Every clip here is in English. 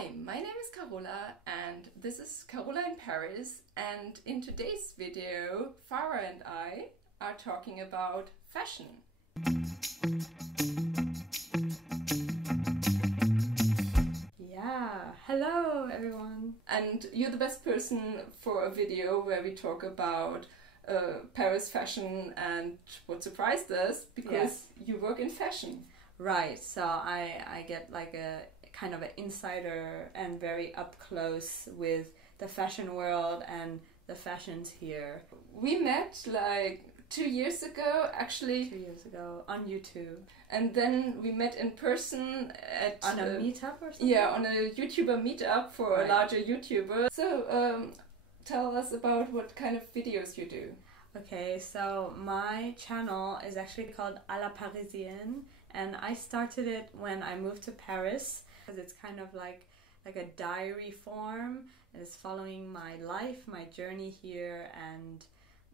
Hi, my name is Carola and this is Carola in Paris, and in today's video Farah and I are talking about fashion. Yeah, hello everyone. And you're the best person for a video where we talk about Paris fashion and what surprised us, because you work in fashion. Right, so I get like a kind of an insider and very up close with the fashion world and the fashions here. We met like 2 years ago, actually. 2 years ago on YouTube. And then we met in person on a meetup or something? Yeah, on a YouTuber meetup for a larger YouTuber. So tell us about what kind of videos you do. Okay, so my channel is actually called Parisienne, and I started it when I moved to Paris, because it's kind of like a diary form. It's following my life, my journey here, and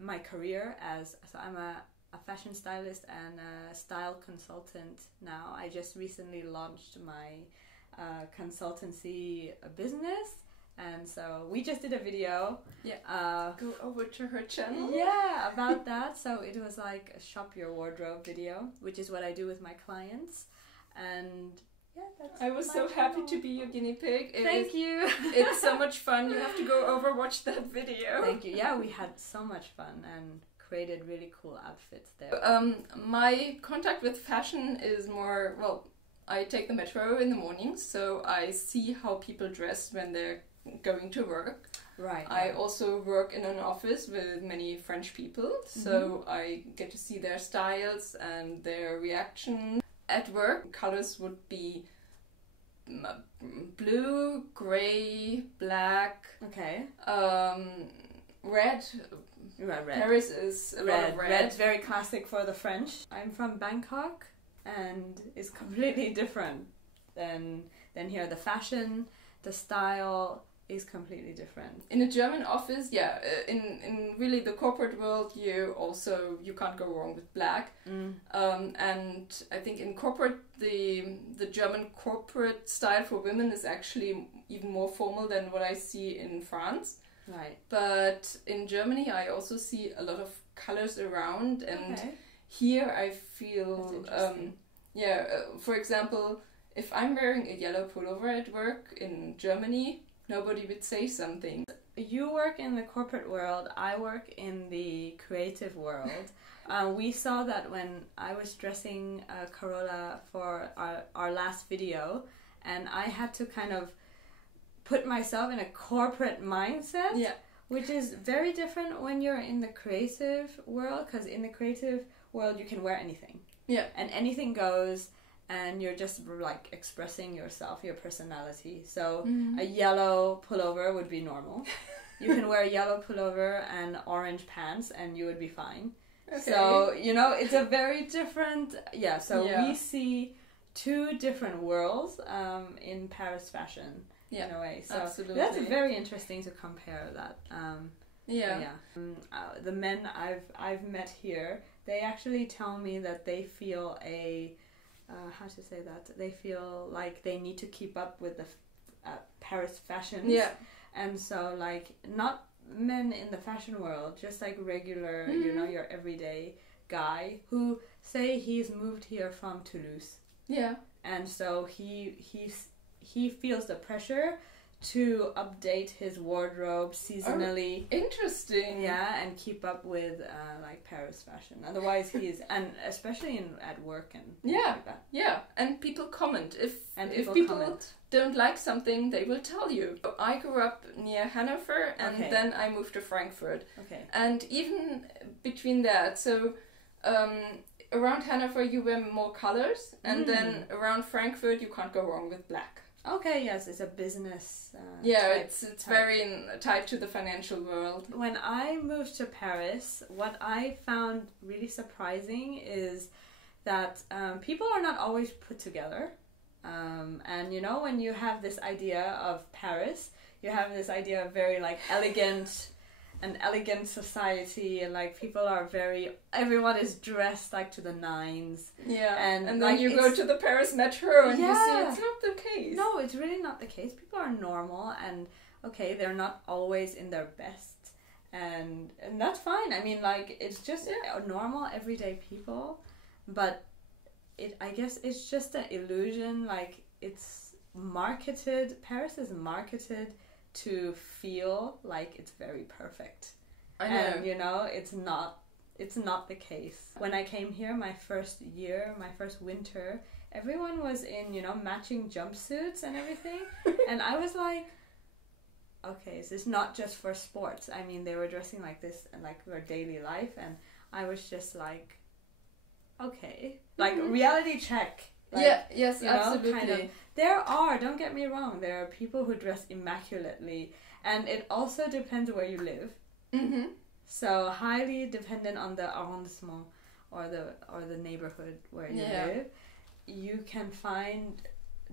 my career so I'm a fashion stylist and a style consultant now. I just recently launched my consultancy business. And so we just did a video. Yeah. Go over to her channel. Yeah, about that. So it was like a shop your wardrobe video, which is what I do with my clients. And yeah, that's. I was so happy to be your guinea pig. Thank you. It's so much fun. You have to go over watch that video. Thank you. Yeah, we had so much fun and created really cool outfits there. My contact with fashion is more, well, I take the metro in the mornings, so I see how people dress when they're going to work. Right. I also work in an office with many French people, so I get to see their styles and their reaction. At work, colors would be blue, grey, black. Okay. Red. Red. Paris is a lot of red. Red's very classic for the French. I'm from Bangkok, and it's completely different than here. The fashion, the style is completely different. In a German office, in really the corporate world, you can't go wrong with black. And I think in corporate, the German corporate style for women is actually even more formal than what I see in France. Right. But in Germany, I also see a lot of colors around, and here I feel, for example, if I'm wearing a yellow pullover at work in Germany, nobody would say something. You work in the corporate world, I work in the creative world. We saw that when I was dressing Carola for our last video, and I had to kind of put myself in a corporate mindset, which is very different when you're in the creative world, because in the creative world you can wear anything. Yeah. And anything goes. And you're just like expressing yourself, your personality. So a yellow pullover would be normal. You can wear a yellow pullover and orange pants and you would be fine. Okay. So, it's a very different... we see two different worlves in Paris fashion in a way. So absolutely. That's very interesting to compare that. The men I've met here, they actually tell me that they feel they feel like they need to keep up with the Paris fashions. Yeah. And so, like, not men in the fashion world, just like regular, your everyday guy who say he's moved here from Toulouse. Yeah. And so he feels the pressure to update his wardrobe seasonally. Oh, interesting. Yeah, and keep up with like Paris fashion. Otherwise, and especially at work and like that. Yeah, and people comment if people don't like something, they will tell you. I grew up near Hanover, and then I moved to Frankfurt. Okay. And even between that, so around Hanover you wear more colors, and then around Frankfurt you can't go wrong with black. Okay, yes, it's a business it's very tied to the financial world. When I moved to Paris, what I found really surprising is that people are not always put together. And when you have this idea of Paris, you have this idea of very like elegant an elegant society, and like people are everyone is dressed like to the nines. Yeah, and then like, you go to the Paris metro and you see it's not the case. No, it's really not the case. People are normal, and okay, they're not always in their best, and that's fine. I mean, like, it's just normal everyday people, but I guess it's just an illusion. Like, it's marketed. Paris is marketed to feel like it's very perfect. I know. And, you know, it's not the case. When I came here my first winter, everyone was in, you know, matching jumpsuits and everything. And I was like, okay, is this not just for sports? I mean, they were dressing like this and like their daily life, and I was just like, okay, like reality check. Like, yes, absolutely. Kind of, don't get me wrong, there are people who dress immaculately, and it also depends where you live. Mm-hmm. So highly dependent on the arrondissement or the neighborhood where you live, you can find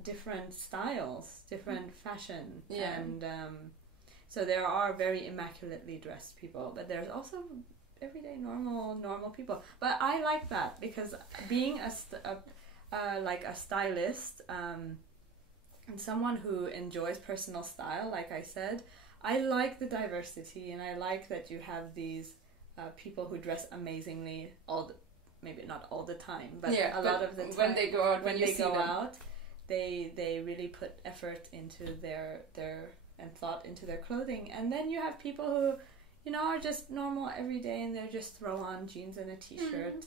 different styles, different fashion, and so there are very immaculately dressed people, but there's also everyday normal people. But I like that, because being like a stylist and someone who enjoys personal style, like I said, I like the diversity, and I like that you have these people who dress amazingly maybe not all the time, but a lot of the time when they go out, they really put effort into their and thought into their clothing. And then you have people who, you know, are just normal every day, and they just throw on jeans and a t-shirt.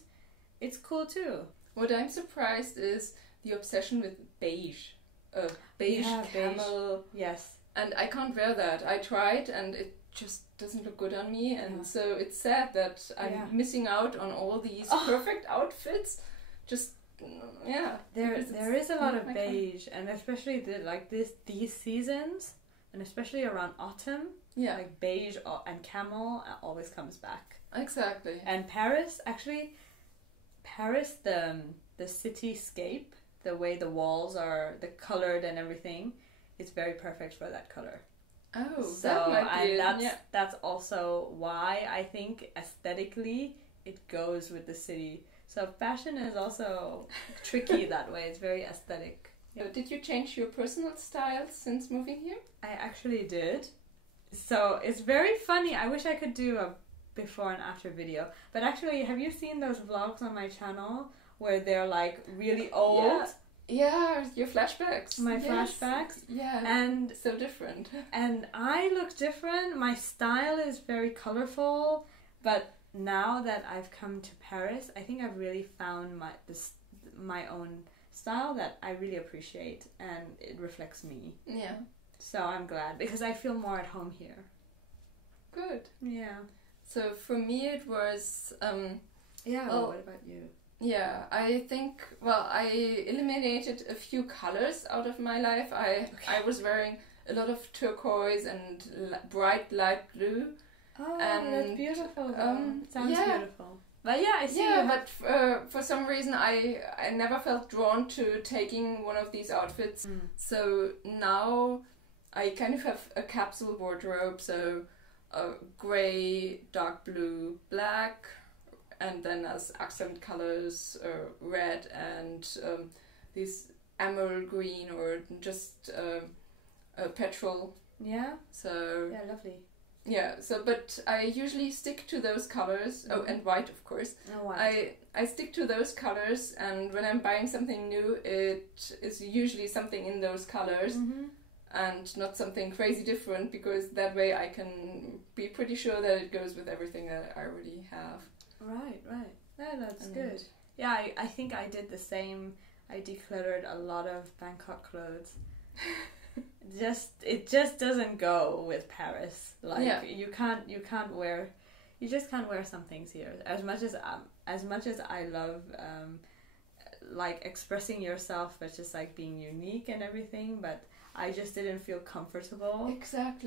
It's cool too. What I'm surprised is the obsession with beige. Beige camel. Yes. And I can't wear that. I tried, and it just doesn't look good on me. And so it's sad that I'm missing out on all these perfect outfits. Just, There is a lot of beige, and especially these seasons, and especially around autumn. Yeah. Like beige and camel always comes back. Exactly. And Paris, the cityscape, the way the walls are, the colored and everything, it's very perfect for that color. Oh, so that's also why I think aesthetically it goes with the city. So fashion is also tricky that way. It's very aesthetic. Yeah. Did you change your personal style since moving here? I actually did. So it's very funny. I wish I could do a before and after video. But actually, have you seen those vlogs on my channel where they're like really old? Yeah, your flashbacks. My flashbacks. Yeah. And so different. And I look different. My style is very colorful. But now that I've come to Paris, I think I've really found my own style that I really appreciate, and it reflects me. Yeah. So I'm glad, because I feel more at home here. Good. Yeah. So for me it was... what about you? Yeah, I think, I eliminated a few colors out of my life. I was wearing a lot of turquoise and bright light blue. Oh, that's beautiful. Sounds beautiful. But yeah, I see. Yeah, but for some reason I never felt drawn to taking one of these outfits. So now I kind of have a capsule wardrobe, so grey, dark blue, black, and then as accent colors, red and this emerald green or just petrol. Yeah. So yeah, lovely. Yeah. So, but I usually stick to those colors. Oh, and white, of course. Oh, white. I stick to those colors, and when I'm buying something new, it is usually something in those colors. And not something crazy different, because that way I can be pretty sure that it goes with everything that I already have. Right. Yeah, that's good. Yeah, I think I did the same. I decluttered a lot of Bangkok clothes. It just doesn't go with Paris. Like you just can't wear some things here. As much as I love like expressing yourself, but just like being unique and everything, but I just didn't feel comfortable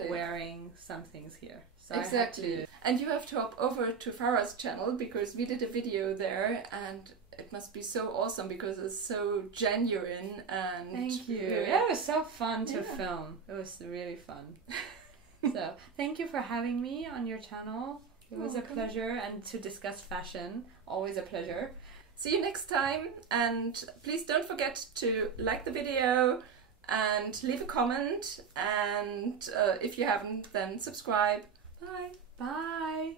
wearing some things here. So exactly. And you have to hop over to Farah's channel, because we did a video there, and it must be so awesome because it's so genuine. And thank you. Yeah, it was so fun to film. It was really fun. So thank you for having me on your channel. It was welcome. a pleasure, and to discuss fashion, always a pleasure. See you next time, and please don't forget to like the video and leave a comment, and if you haven't, then subscribe. Bye. Bye.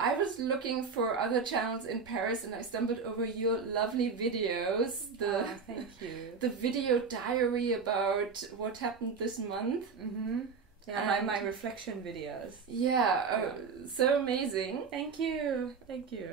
I was looking for other channels in Paris, and I stumbled over your lovely videos. Thank you. The video diary about what happened this month. Mm-hmm. Yeah, my reflection videos. Yeah, so amazing. Thank you. Thank you.